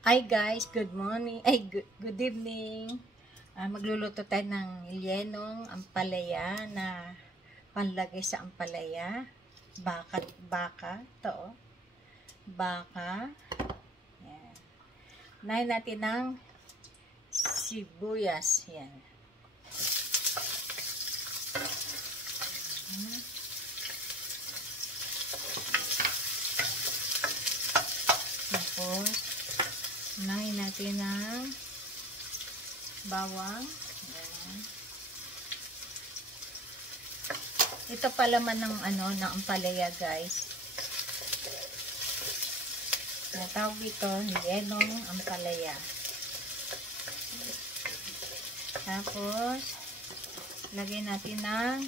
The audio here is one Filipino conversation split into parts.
Hi guys, good morning. Ay, good evening. Magluluto tayo ng lyenong ampalaya na panlagay sa ampalaya. Baka. Ito oh. Baka. Yan. Unahin natin ng sibuyas. Yan. Tapos, unahin natin ng bawang. Ayan. Ito pala man ng ng ampalaya, guys. Tawag ito lyenong ampalaya. Tapos, lagyan natin ng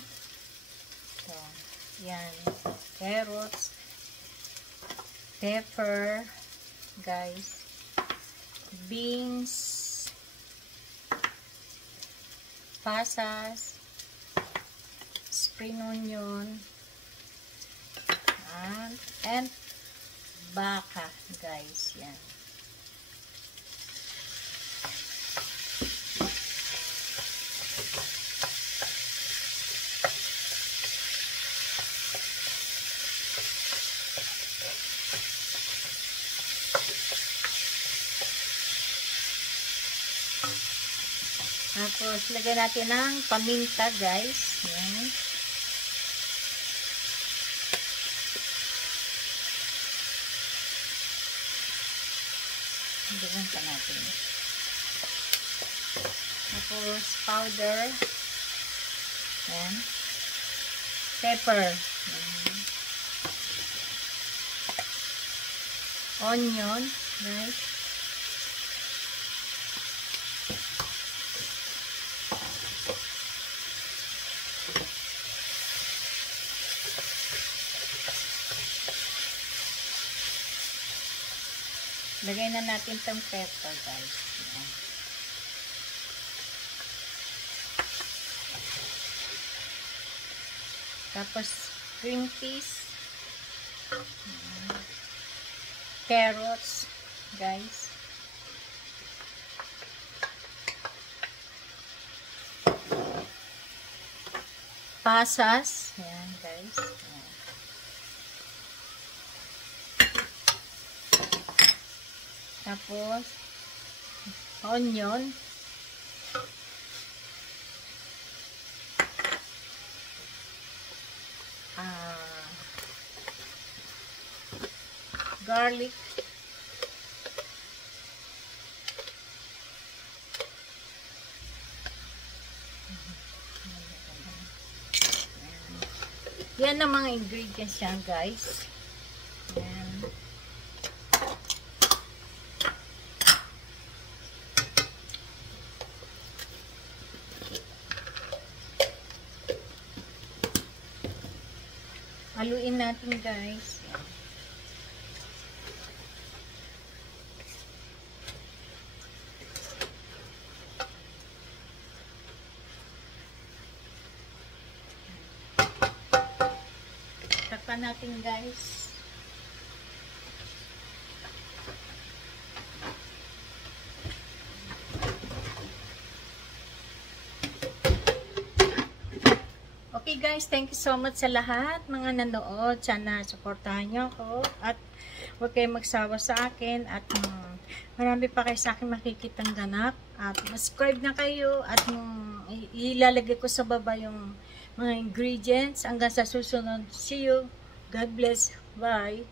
ito. Yan. Carrots, pepper, guys, beans, pasas, spring onion, and baka, guys. Yan. Tapos, lagyan natin ng paminta, guys. Yan. Lagyan pa natin. Tapos, powder. Yan. Pepper. Yan. Onion, guys. Lagay na natin itong pepper, guys. Ayan. Tapos, green peas. Ayan. Carrots, guys. Pasas. Ayan, guys. Ayan. Tapos, onion. Garlic. Yan ang mga ingredients yan, guys. Yan. Haluin natin, guys. Yan. Takpan natin, guys. Okay guys, thank you so much sa lahat mga nanood. Sana supportahan niyo ako at huwag kayong magsawa sa akin at marami pa kayo sa akin makikitang ganap at subscribe na kayo at ilalagay ko sa baba yung mga ingredients hanggang sa susunod. See you. God bless. Bye.